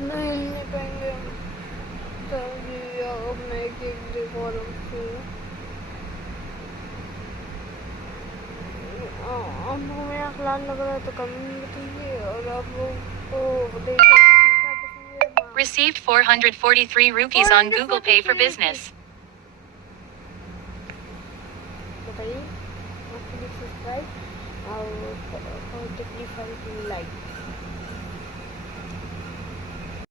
नहीं पाएंगे तभी अब मैं एक दिखा रहा हूँ अब हमें अखलाक लग रहा है तो कमेंट बताइए और आप लोग को Received 443 rupees on Google Pay for Business. बताइए, सब्सक्राइब और 45 लाइक।